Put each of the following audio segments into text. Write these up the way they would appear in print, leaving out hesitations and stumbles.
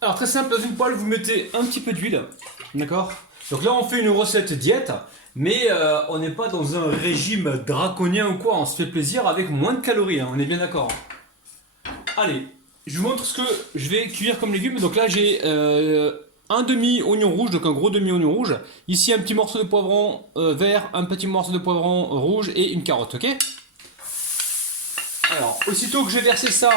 Alors très simple, dans une poêle, vous mettez un petit peu d'huile, d'accord? Donc là, on fait une recette diète, mais on n'est pas dans un régime draconien ou quoi, on se fait plaisir avec moins de calories, hein, on est bien d'accord. Allez, je vous montre ce que je vais cuire comme légumes. Donc là, j'ai un demi-oignon rouge, donc un gros demi-oignon rouge. Ici, un petit morceau de poivron vert, un petit morceau de poivron rouge et une carotte, ok? Alors, aussitôt que j'ai versé ça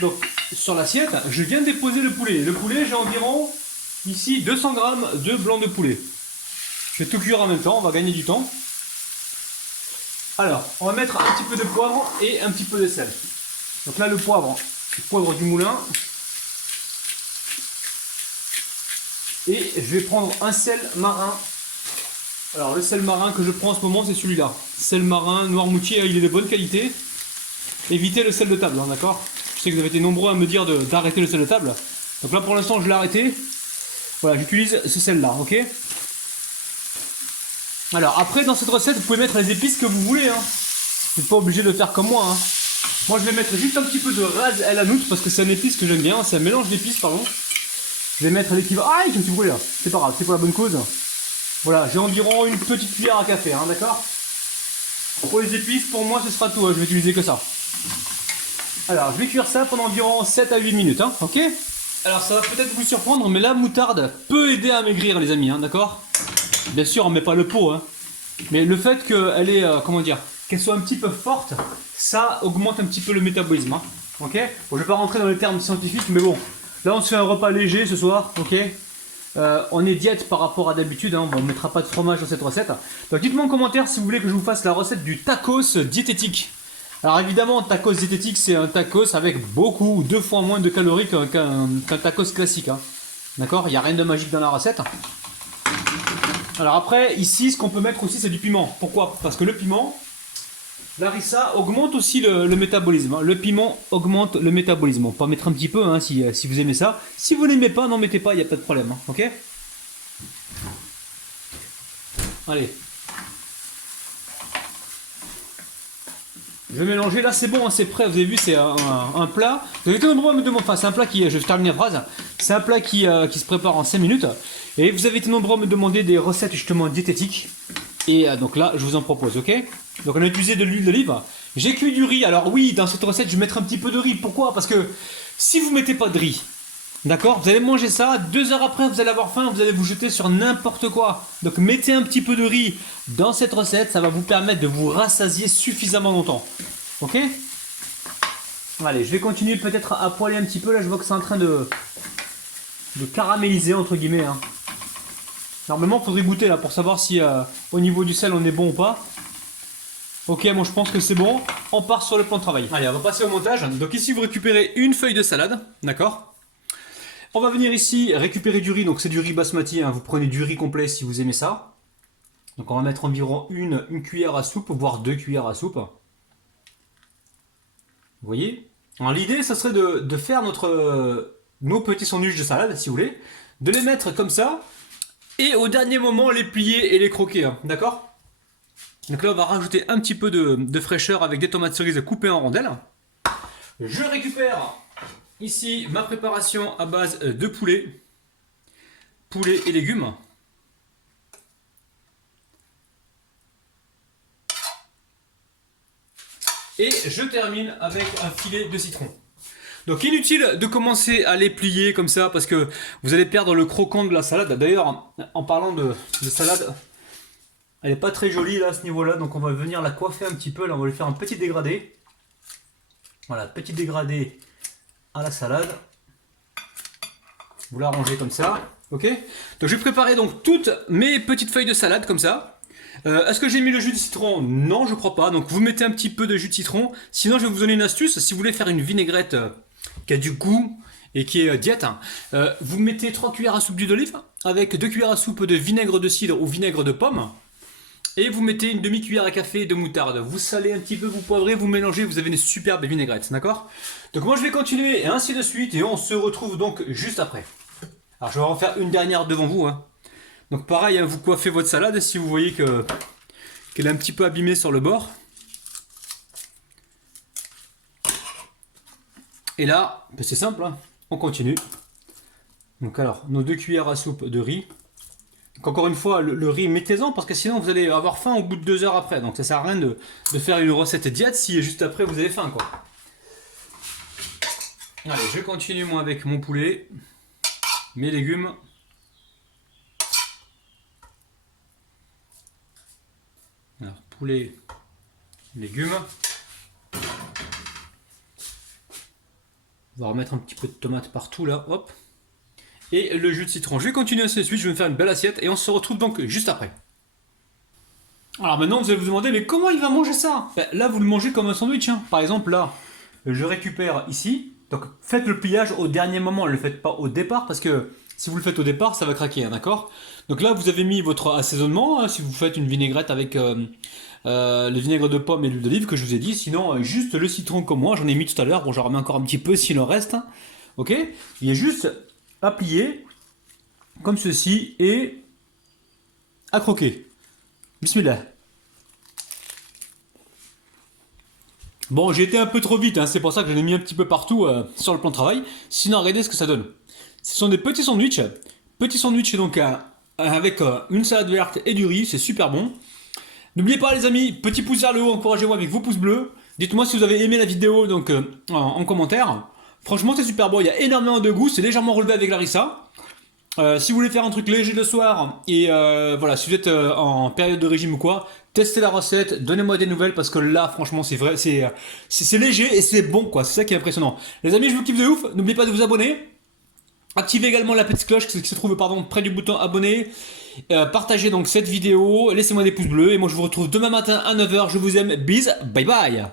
donc, sur l'assiette, je viens de déposer le poulet. Le poulet, j'ai environ ici 200 grammes de blanc de poulet. Je vais tout cuire en même temps, on va gagner du temps. Alors, on va mettre un petit peu de poivre et un petit peu de sel. Donc là, le poivre du moulin. Et je vais prendre un sel marin. Alors, le sel marin que je prends en ce moment, c'est celui-là. Sel marin Noirmoutier, il est de bonne qualité. Évitez le sel de table, hein, d'accord? Je sais que vous avez été nombreux à me dire d'arrêter le sel de table. Donc là, pour l'instant, je l'ai arrêté. Voilà, j'utilise ce sel-là, ok? Alors, après, dans cette recette, vous pouvez mettre les épices que vous voulez, hein. Vous n'êtes pas obligé de faire comme moi, hein. Moi, je vais mettre juste un petit peu de ras el hanout parce que c'est un épice que j'aime bien. C'est un mélange d'épices, pardon. Je vais mettre l'équivalent. Ah, il y a un petit bruit là. C'est pas grave, c'est pour la bonne cause. Voilà, j'ai environ une petite cuillère à café, hein, d'accord? Pour les épices, pour moi, ce sera tout. Hein, je vais utiliser que ça. Alors, je vais cuire ça pendant environ 7 à 8 minutes, hein, ok? Alors, ça va peut-être vous surprendre, mais la moutarde peut aider à maigrir, les amis, hein, d'accord? Bien sûr, on met pas le pot, hein. Mais le fait qu'elle est, comment dire, qu'elle soit un petit peu forte, ça augmente un petit peu le métabolisme, hein, ok? Bon, je vais pas rentrer dans les termes scientifiques, mais bon, là, on se fait un repas léger ce soir, ok? On est diète par rapport à d'habitude, hein, on ne mettra pas de fromage dans cette recette. Donc dites-moi en commentaire si vous voulez que je vous fasse la recette du tacos diététique. Alors évidemment, tacos diététique, c'est un tacos avec beaucoup, 2 fois moins de calories qu'un tacos classique, hein. D'accord? Il n'y a rien de magique dans la recette. Alors après, ici, ce qu'on peut mettre aussi, c'est du piment. Pourquoi? Parce que le piment, l'harissa augmente aussi le métabolisme, hein. Le piment augmente le métabolisme. On peut en mettre un petit peu, hein, si vous aimez ça. Si vous n'aimez pas, n'en mettez pas, il n'y a pas de problème, hein, ok? Allez. Je vais mélanger, là c'est bon, hein, c'est prêt, vous avez vu, c'est un plat. Vous avez été nombreux à me demander, enfin c'est un plat qui, je termine la phrase, c'est un plat qui se prépare en 5 minutes. Et vous avez été nombreux à me demander des recettes justement diététiques. Et donc là, je vous en propose, ok? Donc on a utilisé de l'huile d'olive. J'ai cuit du riz, alors oui, dans cette recette, je vais mettre un petit peu de riz. Pourquoi? Parce que si vous mettez pas de riz, d'accord, vous allez manger ça, 2 heures après, vous allez avoir faim, vous allez vous jeter sur n'importe quoi. Donc mettez un petit peu de riz dans cette recette, ça va vous permettre de vous rassasier suffisamment longtemps. Ok? Allez, je vais continuer peut-être à poêler un petit peu, là je vois que c'est en train de caraméliser entre guillemets, hein. Normalement, il faudrait goûter là pour savoir si au niveau du sel on est bon ou pas. Ok, moi je pense que c'est bon. On part sur le plan de travail. Allez, on va passer au montage. Donc ici, vous récupérez une feuille de salade, d'accord? On va venir ici récupérer du riz, donc c'est du riz basmati, hein. Vous prenez du riz complet si vous aimez ça. Donc on va mettre environ une cuillère à soupe, voire 2 cuillères à soupe. Vous voyez? Alors l'idée, ça serait de faire nos petits sandwichs de salade, si vous voulez, de les mettre comme ça, et au dernier moment, les plier et les croquer, hein. D'accord? Donc là, on va rajouter un petit peu de fraîcheur avec des tomates cerises coupées en rondelles. Je récupère ici ma préparation à base de poulet et légumes. Et je termine avec un filet de citron. Donc inutile de commencer à les plier comme ça parce que vous allez perdre le croquant de la salade. D'ailleurs, en parlant de salade, elle n'est pas très jolie là à ce niveau-là, donc on va venir la coiffer un petit peu. Là, on va lui faire un petit dégradé. Voilà, petit dégradé à la salade. Vous la rangez comme ça, ok? Donc je vais préparer donc toutes mes petites feuilles de salade comme ça. Est-ce que j'ai mis le jus de citron? Non, je crois pas. Donc vous mettez un petit peu de jus de citron. Sinon, je vais vous donner une astuce. Si vous voulez faire une vinaigrette qui a du goût et qui est diète, vous mettez 3 cuillères à soupe d'huile d'olive avec 2 cuillères à soupe de vinaigre de cidre ou vinaigre de pomme. Et vous mettez une demi-cuillère à café de moutarde. Vous salez un petit peu, vous poivrez, vous mélangez, vous avez une superbe vinaigrette, d'accord? Donc moi je vais continuer et ainsi de suite et on se retrouve donc juste après. Alors je vais en faire une dernière devant vous, hein. Donc pareil, hein, vous coiffez votre salade si vous voyez qu'elle est un petit peu abîmée sur le bord. Et là, ben c'est simple, hein, on continue. Donc alors, nos 2 cuillères à soupe de riz. Donc encore une fois, le riz, mettez-en parce que sinon vous allez avoir faim au bout de 2 heures après. Donc ça sert à rien de faire une recette diète si juste après vous avez faim, quoi. Allez, je continue moi avec mon poulet, mes légumes. Alors, poulet, légumes. On va remettre un petit peu de tomate partout là, hop. Et le jus de citron. Je vais continuer ainsi de suite, je vais me faire une belle assiette et on se retrouve donc juste après. Alors maintenant vous allez vous demander, mais comment il va manger ça? Ben, là vous le mangez comme un sandwich, hein. Par exemple là, je récupère ici. Donc faites le pliage au dernier moment, ne le faites pas au départ parce que si vous le faites au départ ça va craquer, hein, d'accord? Donc là vous avez mis votre assaisonnement, hein, si vous faites une vinaigrette avec le vinaigre de pomme et l'huile d'olive que je vous ai dit, sinon juste le citron comme moi, j'en ai mis tout à l'heure, bon j'en remets encore un petit peu s'il en reste, hein. Ok? Il est juste à plier comme ceci et à croquer. Bismillah. Bon, j'ai été un peu trop vite, hein, c'est pour ça que j'en ai mis un petit peu partout sur le plan de travail. Sinon, regardez ce que ça donne. Ce sont des petits sandwichs. Petits sandwichs donc avec une salade verte et du riz, c'est super bon. N'oubliez pas les amis, petit pouce vers le haut, encouragez-moi avec vos pouces bleus. Dites-moi si vous avez aimé la vidéo donc en commentaire. Franchement, c'est super bon, il y a énormément de goût, c'est légèrement relevé avec Larissa. Si vous voulez faire un truc léger le soir et voilà, si vous êtes en période de régime ou quoi, testez la recette, donnez-moi des nouvelles parce que là franchement c'est vrai, c'est léger et c'est bon quoi, c'est ça qui est impressionnant. Les amis, je vous kiffe de ouf, n'oubliez pas de vous abonner, activez également la petite cloche qui se trouve près du bouton abonner, partagez donc cette vidéo, laissez-moi des pouces bleus et moi je vous retrouve demain matin à 9 h, je vous aime, bis, bye bye.